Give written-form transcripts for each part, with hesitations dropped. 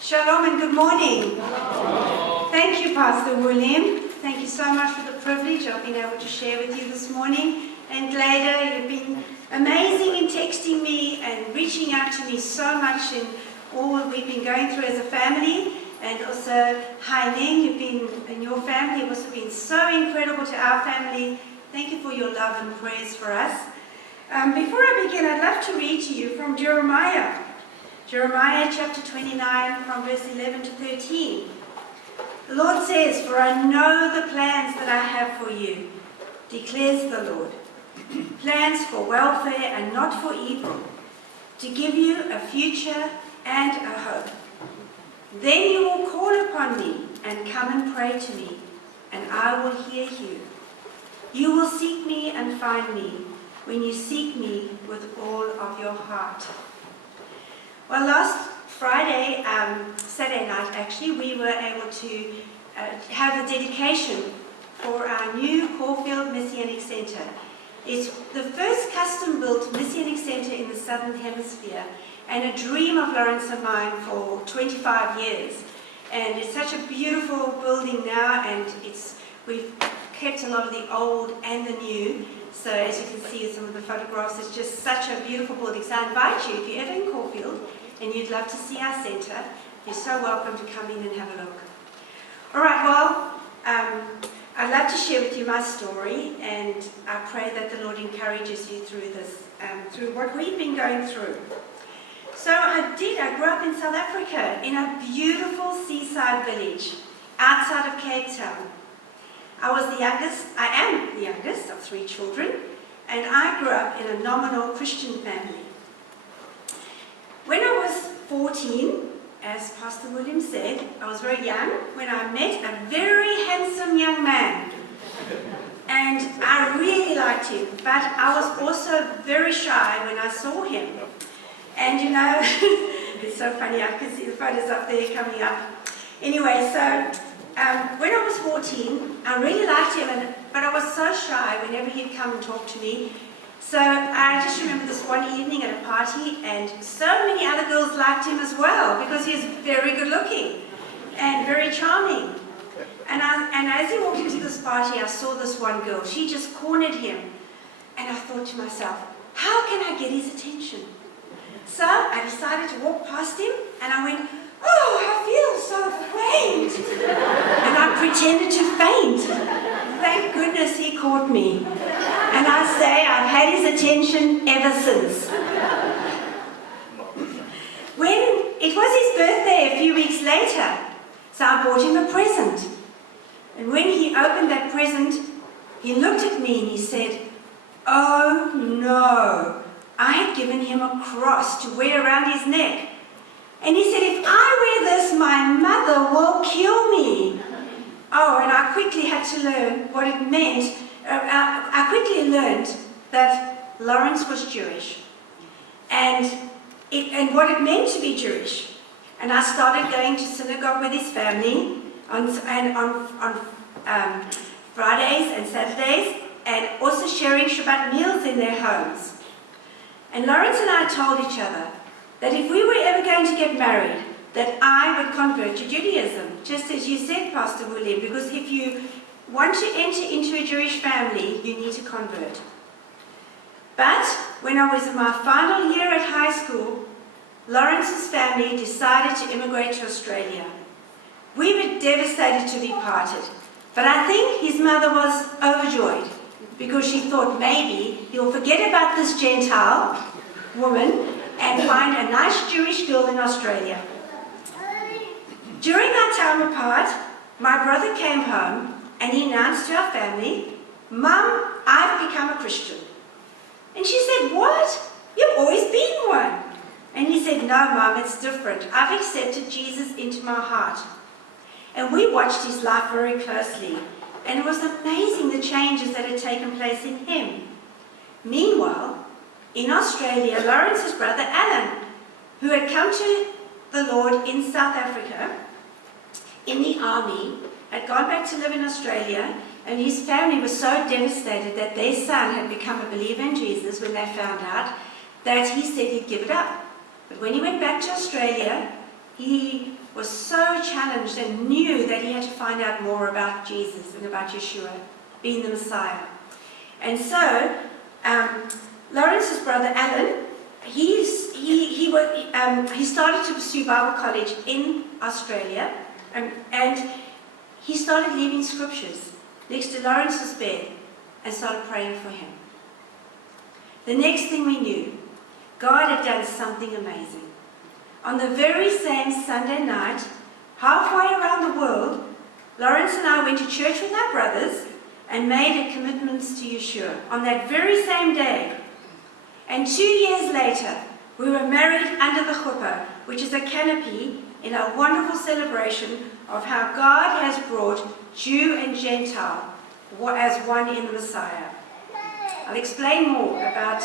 Shalom and good morning. Thank you, Pastor William. Thank you so much for the privilege of being able to share with you this morning. And later, you've been amazing in texting me and reaching out to me so much in all that we've been going through as a family. And also, Hai Ning, you've been, and your family have also been so incredible to our family. Thank you for your love and prayers for us. Before I begin, I'd love to read to you from Jeremiah. Jeremiah chapter 29 from verse 11 to 13. The Lord says, "For I know the plans that I have for you, declares the Lord. Plans for welfare and not for evil, to give you a future and a hope. Then you will call upon me and come and pray to me, and I will hear you. You will seek me and find me when you seek me with all of your heart." Well, last Friday, Saturday night actually, we were able to have a dedication for our new Caulfield Messianic Centre. It's the first custom-built Messianic Centre in the Southern Hemisphere, and a dream of Lawrence and mine for 25 years. And it's such a beautiful building now, and we've kept a lot of the old and the new. So as you can see in some of the photographs, it's just such a beautiful building. So I invite you, if you're ever in Caulfield and you'd love to see our centre, you're so welcome to come in and have a look. All right, well, I'd love to share with you my story, and I pray that the Lord encourages you through this, through what we've been going through. So I grew up in South Africa, in a beautiful seaside village outside of Cape Town. I am the youngest of 3 children, and I grew up in a nominal Christian family. When I was 14, as Pastor William said, I was very young when I met a very handsome young man. And I really liked him, but I was also very shy when I saw him. And you know, it's so funny, I can see the photos up there coming up. Anyway, so when I was 14, I really liked him, but I was so shy whenever he'd come and talk to me. So I just remember this one evening at a party, and so many other girls liked him as well, because he was very good looking and very charming. And as he walked into this party, I saw this one girl. She just cornered him. And I thought to myself, how can I get his attention? So I decided to walk past him, and I went, "Oh, I feel so faint." And I pretended to faint. Thank goodness he caught me. And I say I've had his attention ever since. When it was his birthday a few weeks later, so I bought him a present. And when he opened that present, he looked at me and he said, "Oh no, I had given him a cross to wear around his neck. And he said, if I wear this, my mother will kill me." Oh, and I quickly had to learn what it meant. I quickly learned that Lawrence was Jewish, and what it meant to be Jewish. And I started going to synagogue with his family on Fridays and Saturdays, and also sharing Shabbat meals in their homes. And Lawrence and I told each other that if we were ever going to get married, that I would convert to Judaism, just as you said, Pastor William, because if you want to enter into a Jewish family, you need to convert. But when I was in my final year at high school, Lawrence's family decided to immigrate to Australia. We were devastated to be parted, but I think his mother was overjoyed, because she thought maybe he'll forget about this Gentile woman and find a nice Jewish girl in Australia. During our time apart, my brother came home and he announced to our family, "Mum, I've become a Christian." And she said, "What? You've always been one." And he said, "No, Mum, it's different. I've accepted Jesus into my heart." And we watched his life very closely, and it was amazing the changes that had taken place in him. Meanwhile, in Australia, Lawrence's brother Alan, who had come to the Lord in South Africa, in the army, had gone back to live in Australia, and his family was so devastated that their son had become a believer in Jesus when they found out, that he said he'd give it up. But when he went back to Australia, he was so challenged and knew that he had to find out more about Jesus and about Yeshua being the Messiah. And so, Lawrence's brother Alan, he started to pursue Bible college in Australia, and he started leaving scriptures next to Lawrence's bed and started praying for him. The next thing we knew, God had done something amazing. On the very same Sunday night, halfway around the world, Lawrence and I went to church with our brothers and made a commitment to Yeshua on that very same day. And 2 years later, we were married under the chuppah, which is a canopy in a wonderful celebration of how God has brought Jew and Gentile as one in the Messiah. I'll explain more about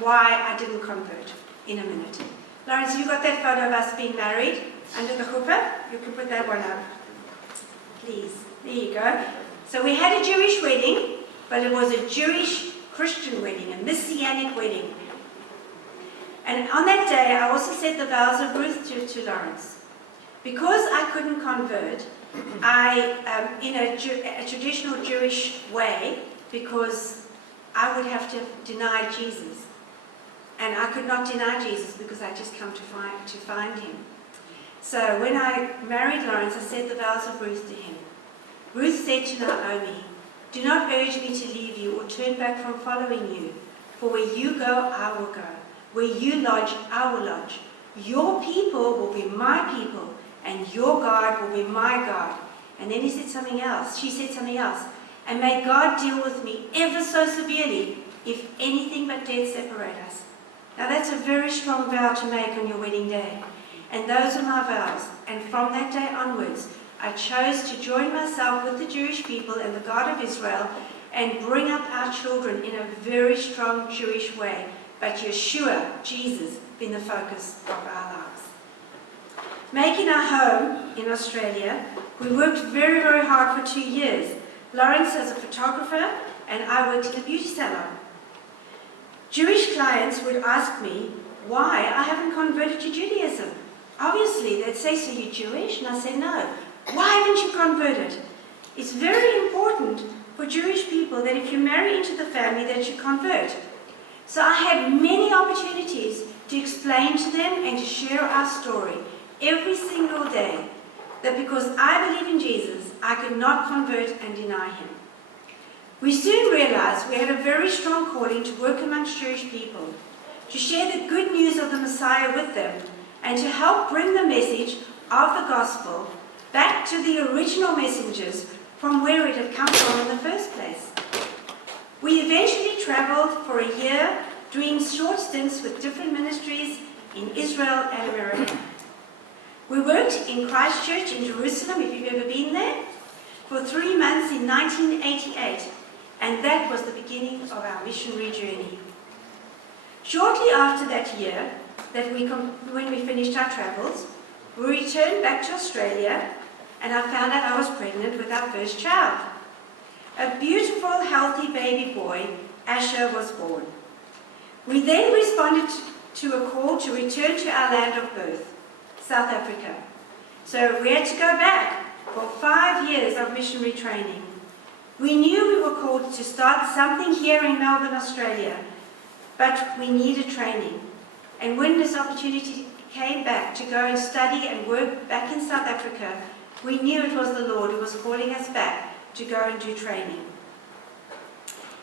why I didn't convert in a minute. Lawrence, you got that photo of us being married under the chuppah? You can put that one up, please. There you go. So we had a Jewish wedding, but it was a Jewish Christian wedding, a Messianic wedding. And on that day, I also said the vows of Ruth to Lawrence. Because I couldn't convert, in a traditional Jewish way, because I would have to deny Jesus. And I could not deny Jesus because I just come to find him. So when I married Lawrence, I said the vows of Ruth to him. Ruth said to Naomi, "Do not urge me to leave you or turn back from following you. For where you go, I will go. Where you lodge, I will lodge. Your people will be my people, and your God will be my God." And then he said something else. She said something else. "And may God deal with me ever so severely if anything but death separate us." Now that's a very strong vow to make on your wedding day. And those are my vows. And from that day onwards, I chose to join myself with the Jewish people and the God of Israel and bring up our children in a very strong Jewish way. But Yeshua, Jesus, being the focus of our lives. Making our home in Australia, we worked very, very hard for 2 years. Lawrence as a photographer, and I worked in a beauty salon. Jewish clients would ask me why I haven't converted to Judaism. Obviously, they'd say, "So you're Jewish?" And I say, "No. Why haven't you converted?" It's very important for Jewish people that if you marry into the family that you convert. So I had many opportunities to explain to them and to share our story every single day, that because I believe in Jesus, I could not convert and deny him. We soon realized we had a very strong calling to work amongst Jewish people, to share the good news of the Messiah with them, and to help bring the message of the gospel back to the original messengers from where it had come from in the first place. We eventually traveled for a year, doing short stints with different ministries in Israel and America. We worked in Christchurch in Jerusalem, if you've ever been there, for 3 months in 1988, and that was the beginning of our missionary journey. Shortly after that year, when we finished our travels, we returned back to Australia, and I found out I was pregnant with our first child. A beautiful, healthy baby boy, Asher, was born. We then responded to a call to return to our land of birth, South Africa. So we had to go back for 5 years of missionary training. We knew we were called to start something here in Melbourne, Australia, but we needed training. And when this opportunity came back to go and study and work back in South Africa, we knew it was the Lord who was calling us back to go and do training.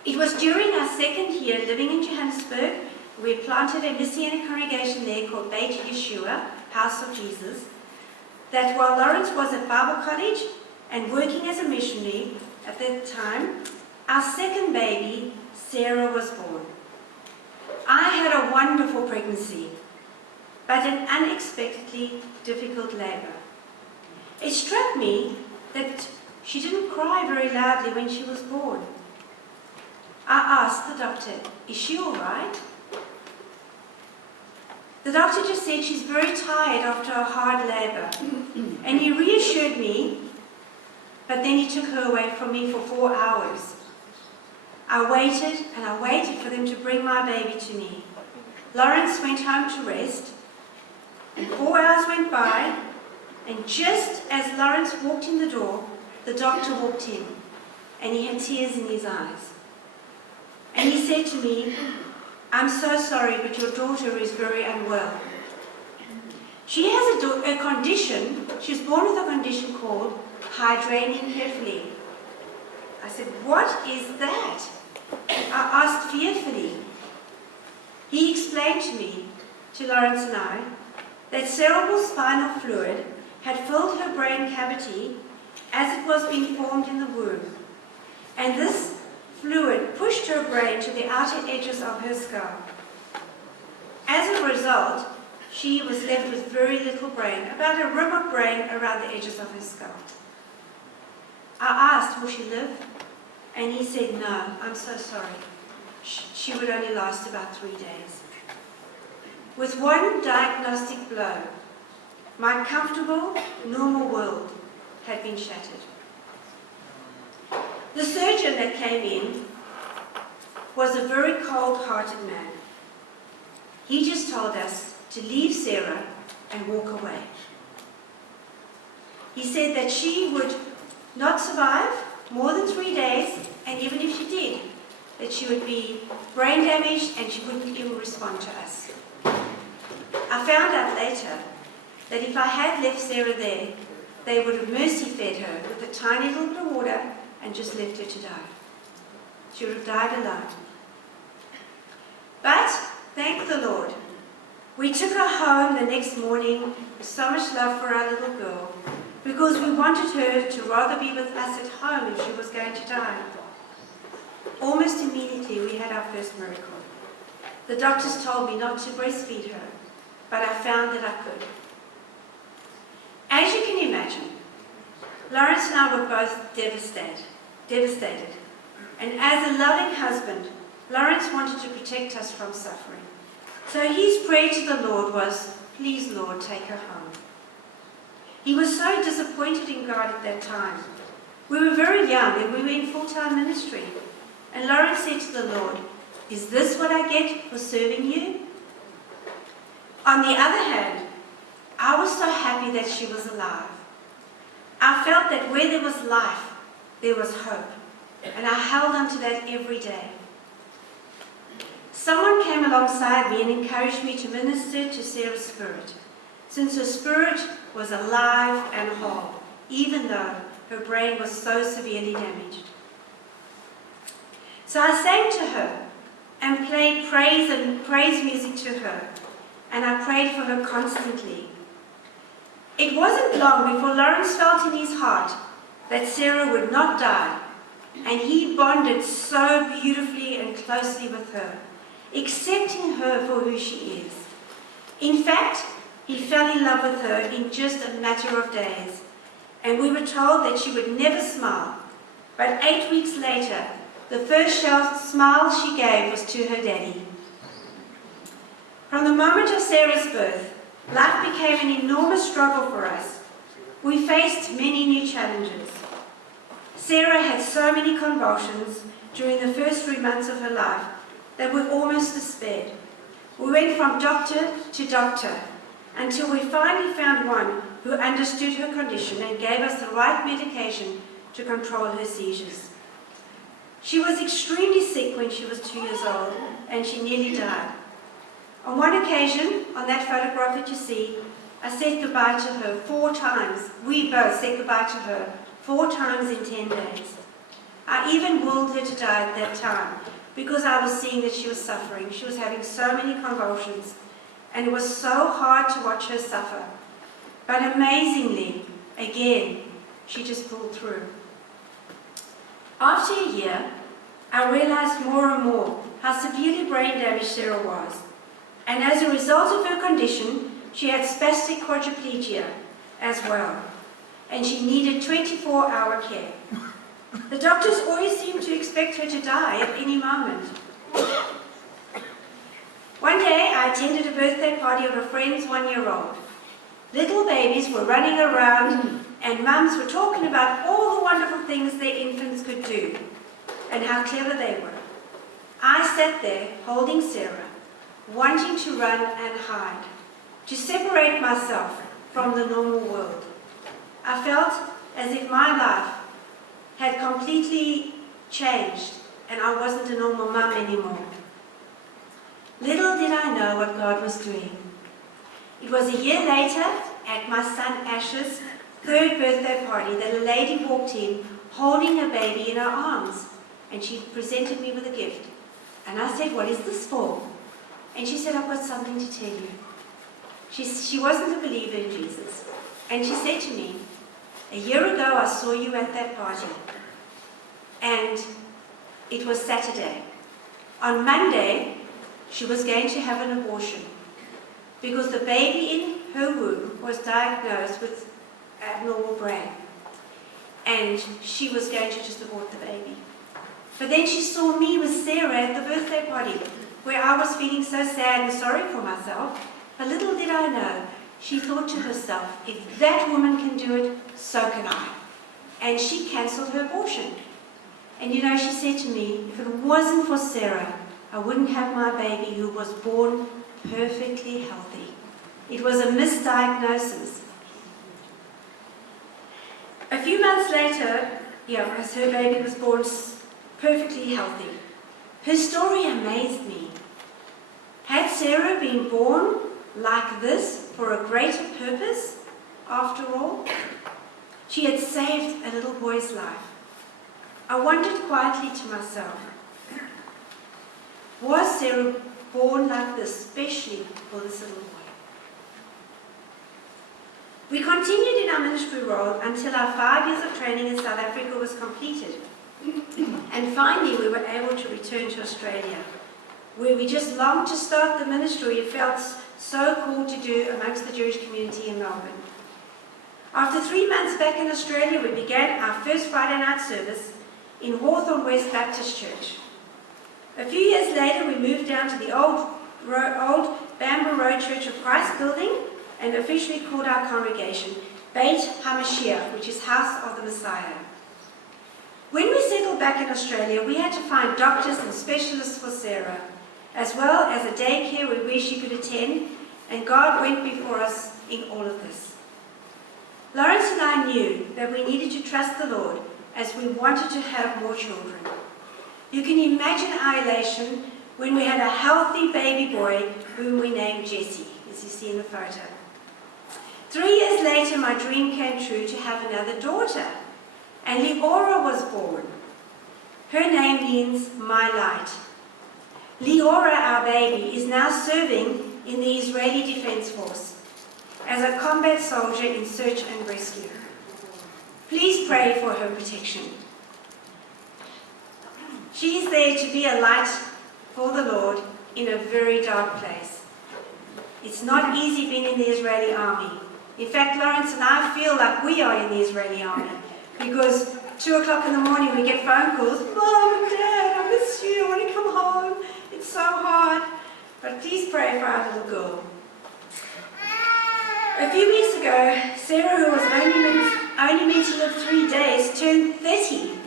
It was during our second year living in Johannesburg, we planted a Messianic congregation there called Beit Yeshua, House of Jesus, that while Lawrence was at Bible college and working as a missionary at that time, our second baby, Sarah, was born. I had a wonderful pregnancy, but an unexpectedly difficult labor. It struck me that she didn't cry very loudly when she was born. I asked the doctor, "Is she all right?" The doctor just said she's very tired after a hard labor, and he reassured me, but then he took her away from me for 4 hours. I waited and I waited for them to bring my baby to me. Lawrence went home to rest, and 4 hours went by, and just as Lawrence walked in the door, the doctor walked in, and he had tears in his eyes. And he said to me, "I'm so sorry, but your daughter is very unwell. She has a condition, she was born with a condition called hydranencephaly." I said, "What is that?" I asked fearfully. He explained to me, to Lawrence and I, that cerebral spinal fluid had filled her brain cavity as it was being formed in the womb, and this fluid pushed her brain to the outer edges of her skull. As a result, she was left with very little brain, about a rim of brain around the edges of her skull. I asked, "Will she live?" And he said, "No, I'm so sorry. She would only last about 3 days." With one diagnostic blow, my comfortable, normal world had been shattered. The surgeon that came in was a very cold-hearted man. He just told us to leave Sarah and walk away. He said that she would not survive more than 3 days, and even if she did, that she would be brain damaged and she wouldn't even respond to us. I found out later that if I had left Sarah there, they would have mercy fed her with a tiny little bit of water and just left her to die. She would have died alone. But, thank the Lord, we took her home the next morning with so much love for our little girl, because we wanted her to rather be with us at home if she was going to die. Almost immediately we had our first miracle. The doctors told me not to breastfeed her, but I found that I could. As you can imagine, Lawrence and I were both devastated. And as a loving husband, Lawrence wanted to protect us from suffering. So his prayer to the Lord was, "Please, Lord, take her home." He was so disappointed in God at that time. We were very young and we were in full-time ministry. And Lawrence said to the Lord, "Is this what I get for serving you?" On the other hand, I was so happy that she was alive. I felt that where there was life, there was hope. And I held on to that every day. Someone came alongside me and encouraged me to minister to Sarah's spirit, since her spirit was alive and whole, even though her brain was so severely damaged. So I sang to her and played praise music to her, and I prayed for her constantly. It wasn't long before Lawrence felt in his heart that Sarah would not die, and he bonded so beautifully and closely with her, accepting her for who she is. In fact, he fell in love with her in just a matter of days, and we were told that she would never smile. But 8 weeks later, the first smile she gave was to her daddy. From the moment of Sarah's birth, life became an enormous struggle for us. We faced many new challenges. Sarah had so many convulsions during the first 3 months of her life that we almost despaired. We went from doctor to doctor until we finally found one who understood her condition and gave us the right medication to control her seizures. She was extremely sick when she was 2 years old, and she nearly died. On one occasion, on that photograph that you see, I said goodbye to her 4 times. We both said goodbye to her 4 times in 10 days. I even willed her to die at that time because I was seeing that she was suffering. She was having so many convulsions, and it was so hard to watch her suffer. But amazingly, again, she just pulled through. After a year, I realized more and more how severely brain damaged Sarah was. And as a result of her condition, she had spastic quadriplegia as well. And she needed 24-hour care. The doctors always seemed to expect her to die at any moment. One day, I attended a birthday party of a friend's 1-year-old. Little babies were running around, and mums were talking about all the wonderful things their infants could do, and how clever they were. I sat there holding Sarah, wanting to run and hide, to separate myself from the normal world. I felt as if my life had completely changed and I wasn't a normal mum anymore. Little did I know what God was doing. It was a year later, at my son Ash's 3rd birthday party, that a lady walked in holding a baby in her arms, and she presented me with a gift. And I said, "What is this for?" And she said, "I've got something to tell you." She wasn't a believer in Jesus. And she said to me, "A year ago I saw you at that party, and it was Saturday. On Monday, she was going to have an abortion because the baby in her womb was diagnosed with abnormal brain, and she was going to just abort the baby. But then she saw me with Sarah at the birthday party, where I was feeling so sad and sorry for myself. But little did I know, she thought to herself, if that woman can do it, so can I. And she cancelled her abortion. And you know, she said to me, if it wasn't for Sarah, I wouldn't have my baby who was born perfectly healthy. It was a misdiagnosis. A few months later, as her baby was born perfectly healthy, her story amazed me. Had Sarah been born like this for a greater purpose, after all? She had saved a little boy's life. I wondered quietly to myself, was Sarah born like this, especially for this little boy? We continued in our ministry role until our 5 years of training in South Africa was completed. And finally, we were able to return to Australia, where we just longed to start the ministry it felt so cool to do amongst the Jewish community in Melbourne. After 3 months back in Australia, we began our first Friday night service in Hawthorne West Baptist Church. A few years later, we moved down to the old Bamboo Road Church of Christ building and officially called our congregation Beit HaMashiach, which is House of the Messiah. When we settled back in Australia, we had to find doctors and specialists for Sarah, as well as a daycare where she could attend, and God went before us in all of this. Lawrence and I knew that we needed to trust the Lord as we wanted to have more children. You can imagine our elation when we had a healthy baby boy whom we named Jesse, as you see in the photo. 3 years later, my dream came true to have another daughter, and Leora was born. Her name means my light. Leora, our baby, is now serving in the Israeli Defense Force as a combat soldier in search and rescue. Please pray for her protection. She is there to be a light for the Lord in a very dark place. It's not easy being in the Israeli army. In fact, Lawrence and I feel like we are in the Israeli army because 2 o'clock in the morning we get phone calls, "Mom, Dad, I miss you, I want to come home. It's so hard." But please pray for our little girl. A few weeks ago, Sarah, who was only meant to live 3 days, turned 30.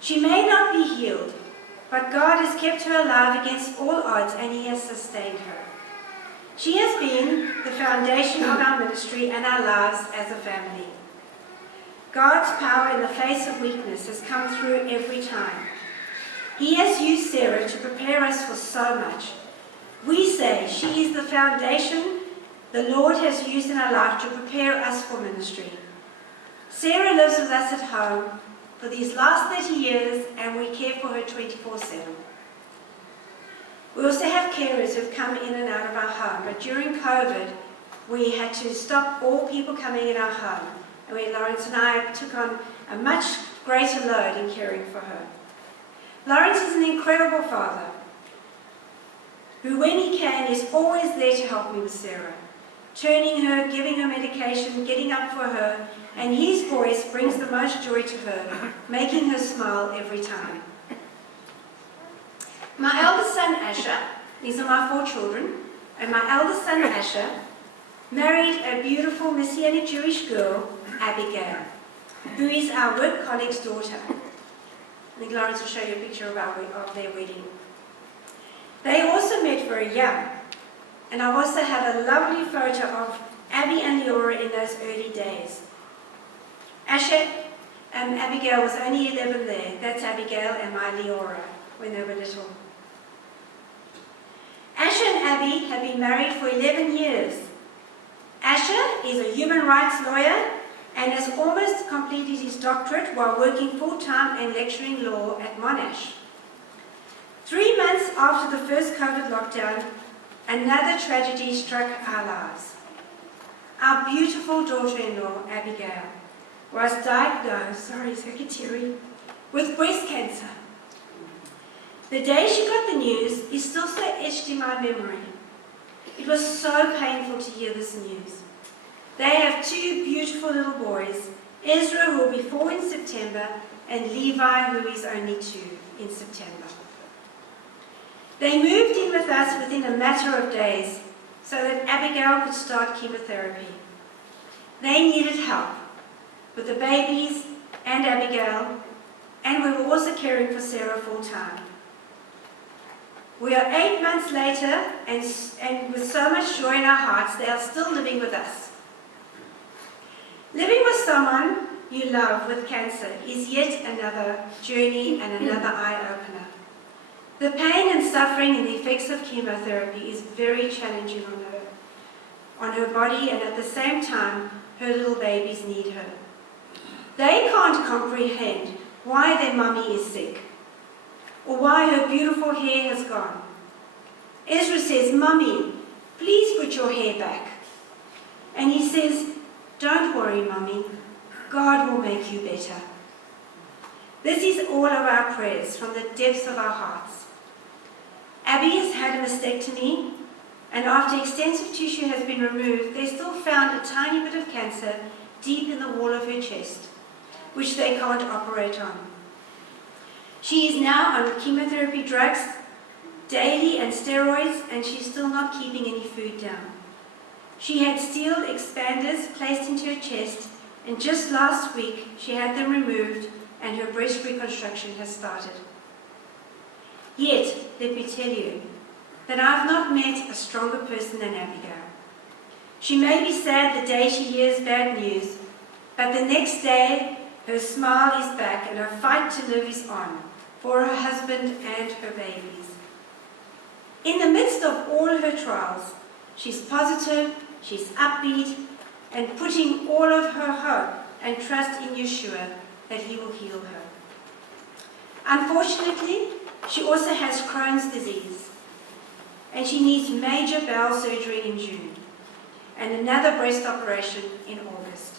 She may not be healed, but God has kept her alive against all odds, and He has sustained her. She has been the foundation of our ministry and our lives as a family. God's power in the face of weakness has come through every time. He has used Sarah to prepare us for so much. We say she is the foundation the Lord has used in our life to prepare us for ministry. Sarah lives with us at home for these last 30 years, and we care for her 24/7. We also have carers who have come in and out of our home, but during COVID, we had to stop all people coming in our home, and Lawrence and I took on a much greater load in caring for her. Lawrence is an incredible father, who when he can is always there to help me with Sarah, turning her, giving her medication, getting up for her, and his voice brings the most joy to her, making her smile every time. My eldest son, Asher, these are my 4 children, and my eldest son, Asher, married a beautiful Messianic Jewish girl, Abigail, who is our work colleague's daughter. And Clarence will show you a picture of their wedding. They also met very young. And I also have a lovely photo of Abby and Leora in those early days. Asher and Abigail was only 11 there. That's Abigail and my Leora when they were little. Asher and Abby have been married for 11 years. Asher is a human rights lawyer and has almost completed his doctorate while working full-time and lecturing law at Monash. 3 months after the first COVID lockdown, another tragedy struck our lives. Our beautiful daughter-in-law, Abigail, was diagnosed, with breast cancer. The day she got the news is still so etched in my memory. It was so painful to hear this news. They have 2 beautiful little boys, Ezra, who will be 4 in September, and Levi, who is only 2 in September. They moved in with us within a matter of days so that Abigail could start chemotherapy. They needed help with the babies and Abigail, and we were also caring for Sarah full-time. We are 8 months later, and with so much joy in our hearts, they are still living with us. Living with someone you love with cancer is yet another journey and another eye-opener. The pain and suffering and the effects of chemotherapy is very challenging on her body, and at the same time, her little babies need her. They can't comprehend why their mummy is sick, or why her beautiful hair has gone. Ezra says, "Mummy, please put your hair back." And he says, "Don't worry, Mummy, God will make you better." This is all of our prayers from the depths of our hearts. Abby has had a mastectomy, and after extensive tissue has been removed, they still found a tiny bit of cancer deep in the wall of her chest, which they can't operate on. She is now on chemotherapy drugs daily and steroids, and she's still not keeping any food down. She had steel expanders placed into her chest, and just last week she had them removed and her breast reconstruction has started. Yet, let me tell you that I've not met a stronger person than Abigail. She may be sad the day she hears bad news, but the next day her smile is back and her fight to live is on for her husband and her babies. In the midst of all her trials, she's positive, she's upbeat, and putting all of her hope and trust in Yeshua that he will heal her. Unfortunately, she also has Crohn's disease, and she needs major bowel surgery in June and another breast operation in August.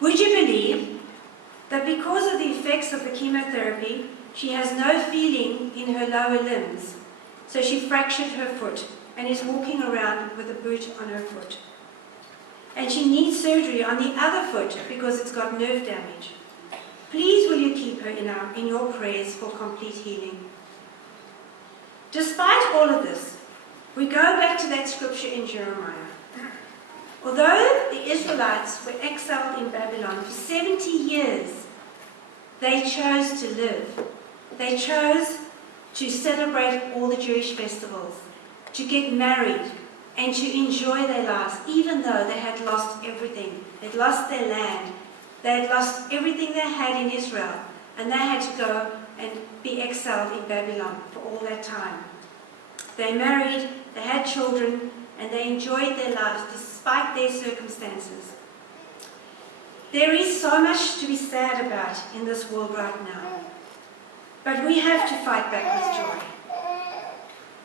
Would you believe that because of the effects of the chemotherapy, she has no feeling in her lower limbs, so she fractured her foot and is walking around with a boot on her foot. And she needs surgery on the other foot because it's got nerve damage. Please will you keep her in your prayers for complete healing. Despite all of this, we go back to that scripture in Jeremiah. Although the Israelites were exiled in Babylon for 70 years, they chose to live. They chose to celebrate all the Jewish festivals, to get married, and to enjoy their lives, even though they had lost everything. They'd lost their land. They had lost everything they had in Israel, and they had to go and be exiled in Babylon for all that time. They married, they had children, and they enjoyed their lives despite their circumstances. There is so much to be sad about in this world right now, but we have to fight back with joy.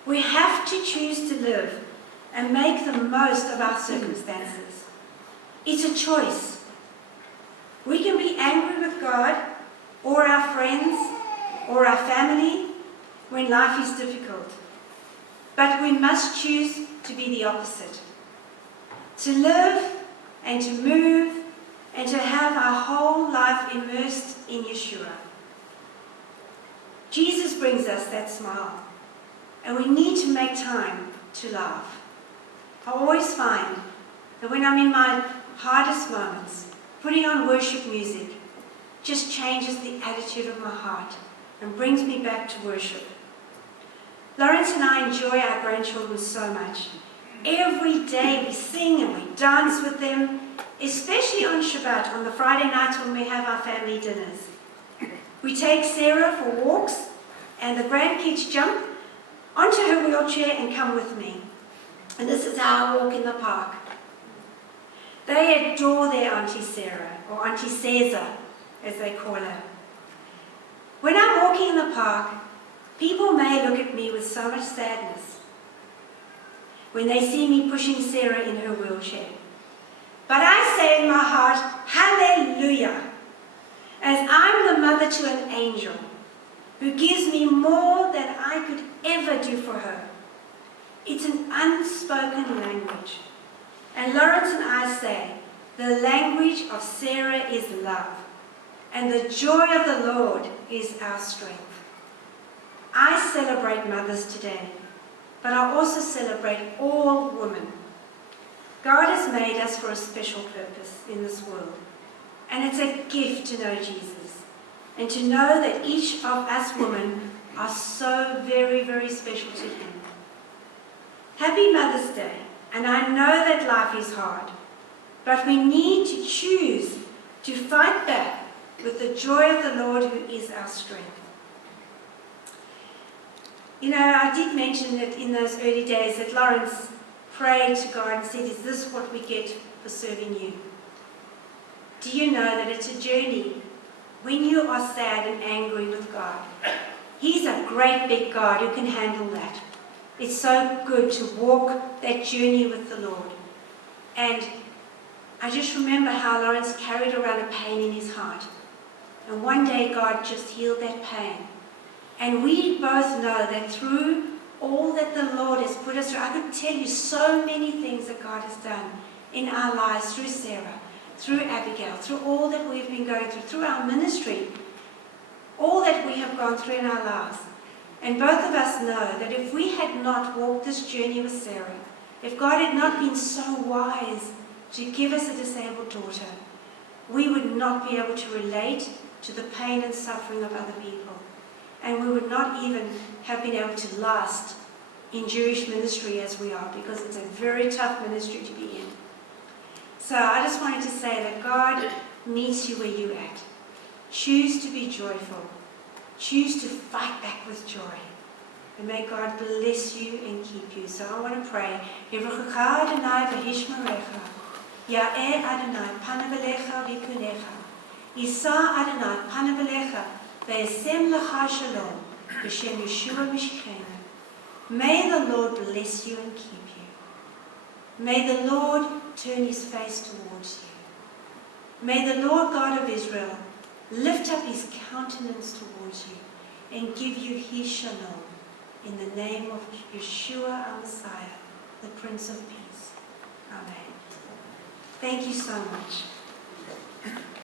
We have to choose to live and make the most of our circumstances. It's a choice. We can be angry with God or our friends or our family when life is difficult. But we must choose to be the opposite. To live and to move and to have our whole life immersed in Yeshua. Jesus brings us that smile, and we need to make time to laugh. I always find that when I'm in my hardest moments, putting on worship music just changes the attitude of my heart. and brings me back to worship. Lawrence and I enjoy our grandchildren so much. Every day we sing and we dance with them, especially on Shabbat, on the Friday nights when we have our family dinners. We take Sarah for walks, and the grandkids jump onto her wheelchair and come with me. And this is how I walk in the park. They adore their Auntie Sarah, or Auntie Caesar, as they call her. When I'm walking in the park, people may look at me with so much sadness when they see me pushing Sarah in her wheelchair. But I say in my heart, hallelujah, as I'm the mother to an angel who gives me more than I could ever do for her. It's an unspoken language. And Lawrence and I say, the language of Sarah is love, and the joy of the Lord is our strength. I celebrate mothers today, but I also celebrate all women. God has made us for a special purpose in this world, and it's a gift to know Jesus, and to know that each of us women are so very, very special to Him. Happy Mother's Day, and I know that life is hard, but we need to choose to fight back with the joy of the Lord who is our strength. You know, I did mention that in those early days that Lawrence prayed to God and said, is this what we get for serving you? Do you know that it's a journey when you are sad and angry with God? He's a great big God who can handle that. It's so good to walk that journey with the Lord. And I just remember how Lawrence carried around a pain in his heart. And one day God just healed that pain. And we both know that through all that the Lord has put us through, I could tell you so many things that God has done in our lives through Sarah, through Abigail, through all that we've been going through our ministry, all that we have gone through in our lives. And both of us know that if we had not walked this journey with Sarah, if God had not been so wise to give us a disabled daughter, we would not be able to relate to the pain and suffering of other people. And we would not even have been able to last in Jewish ministry as we are, because it's a very tough ministry to be in. So I just wanted to say that God meets you where you're at. Choose to be joyful. Choose to fight back with joy. And may God bless you and keep you. So I want to pray. Yevruchecha Adonai v'hishmerecha. Ya'eh Adonai panav elecha v'yipunecha. Yisa Adonai panav elecha v'yasem lecha shalom. B'shem Yeshua Mishchenu. May the Lord bless you and keep you. May the Lord turn His face towards you. May the Lord God of Israel lift up His countenance towards you and give you His shalom, in the name of Yeshua our Messiah, the Prince of Peace. Amen. Thank you so much.